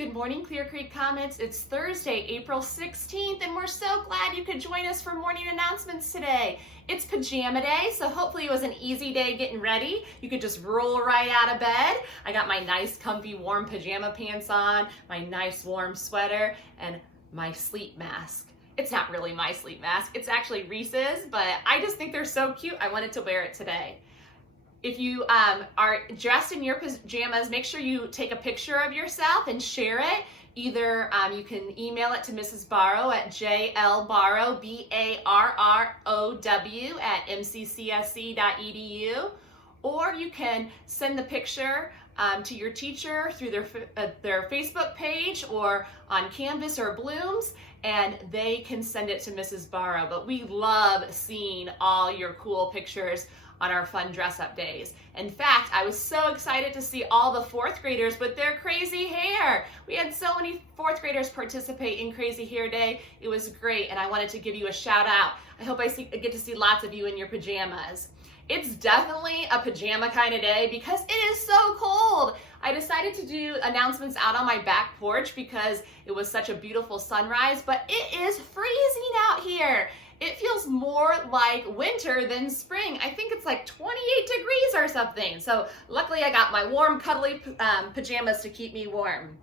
Good morning, Clear Creek Comets. It's Thursday, April 16th, and we're so glad you could join us for morning announcements today. It's pajama day, so hopefully it was an easy day getting ready. You could just roll right out of bed. I got my nice, comfy, warm pajama pants on, my nice, warm sweater, and my sleep mask. It's not really my sleep mask, it's actually Reese's, but I just think they're so cute, I wanted to wear it today. If you are dressed in your pajamas, make sure you take a picture of yourself and share it. Either you can email it to Mrs. Barrow at jlbarrow, B-A-R-R-O-W @mccsc.edu, or you can send the picture to your teacher through their Facebook page or on Canvas or Blooms, and they can send it to Mrs. Barrow. But we love seeing all your cool pictures on our fun dress-up days. In fact, I was so excited to see all the fourth graders with their crazy hair. We had so many fourth graders participate in Crazy Hair Day. It was great, and I wanted to give you a shout out. I hope I get to see lots of you in your pajamas. It's definitely a pajama kind of day because it is so cold. I decided to do announcements out on my back porch because it was such a beautiful sunrise, but it is freezing out here. It feels more like winter than spring. I think it's like 28 degrees or something. So luckily I got my warm, cuddly pajamas to keep me warm.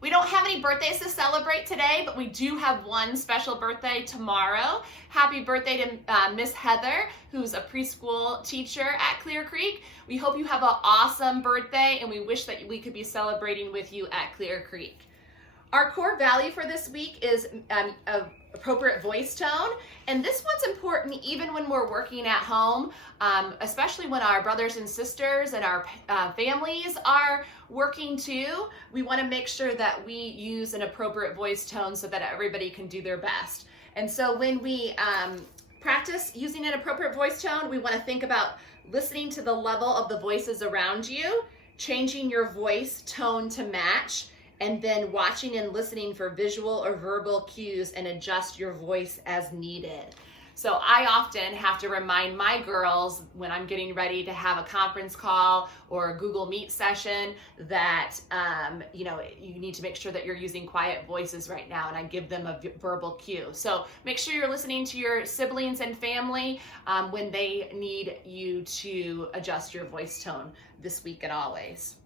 We don't have any birthdays to celebrate today, but we do have one special birthday tomorrow. Happy birthday to Miss Heather, who's a preschool teacher at Clear Creek. We hope you have an awesome birthday, and we wish that we could be celebrating with you at Clear Creek. Our core value for this week is appropriate voice tone, and this one's important even when we're working at home, especially when our brothers and sisters and our families are working too. We want to make sure that we use an appropriate voice tone so that everybody can do their best. And so when we practice using an appropriate voice tone, we want to think about listening to the level of the voices around you, changing your voice tone to match, and then watching and listening for visual or verbal cues and adjust your voice as needed. So I often have to remind my girls when I'm getting ready to have a conference call or a Google Meet session that you need to make sure that you're using quiet voices right now, and I give them a verbal cue. So make sure you're listening to your siblings and family when they need you to adjust your voice tone this week and always.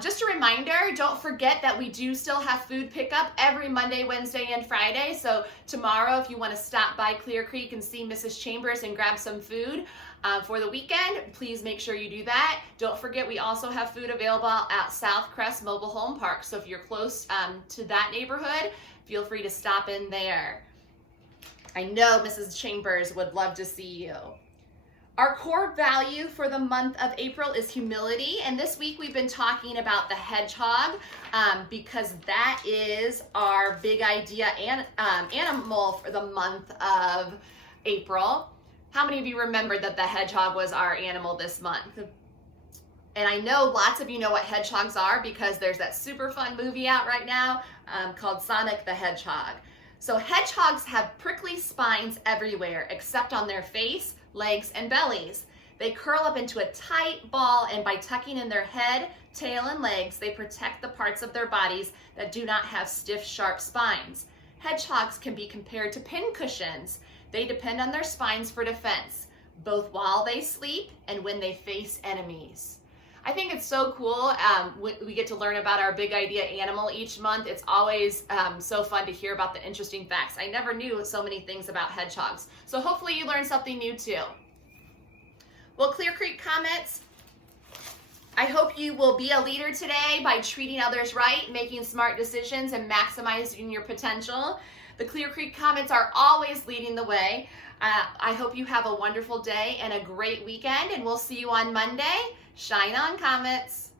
Just a reminder, don't forget that we do still have food pickup every Monday, Wednesday, and Friday. So tomorrow, if you want to stop by Clear Creek and see Mrs. Chambers and grab some food for the weekend, please make sure you do that. Don't forget, we also have food available at South Crest Mobile Home Park. So if you're close to that neighborhood, feel free to stop in there. I know Mrs. Chambers would love to see you. Our core value for the month of April is humility, and this week we've been talking about the hedgehog because that is our big idea and animal for the month of April. How many of you remember that the hedgehog was our animal this month? And I know lots of you know what hedgehogs are because there's that super fun movie out right now called Sonic the Hedgehog. So hedgehogs have prickly spines everywhere except on their face, legs, and bellies. They curl up into a tight ball, and by tucking in their head, tail, and legs, they protect the parts of their bodies that do not have stiff, sharp spines. Hedgehogs can be compared to pincushions. They depend on their spines for defense, both while they sleep and when they face enemies. I think it's so cool. We get to learn about our big idea animal each month. It's always so fun to hear about the interesting facts. I never knew so many things about hedgehogs. So hopefully you learned something new too. Well, Clear Creek Comets, I hope you will be a leader today by treating others right, making smart decisions, and maximizing your potential. The Clear Creek Comets are always leading the way. I hope you have a wonderful day and a great weekend, and we'll see you on Monday. Shine on, Comets!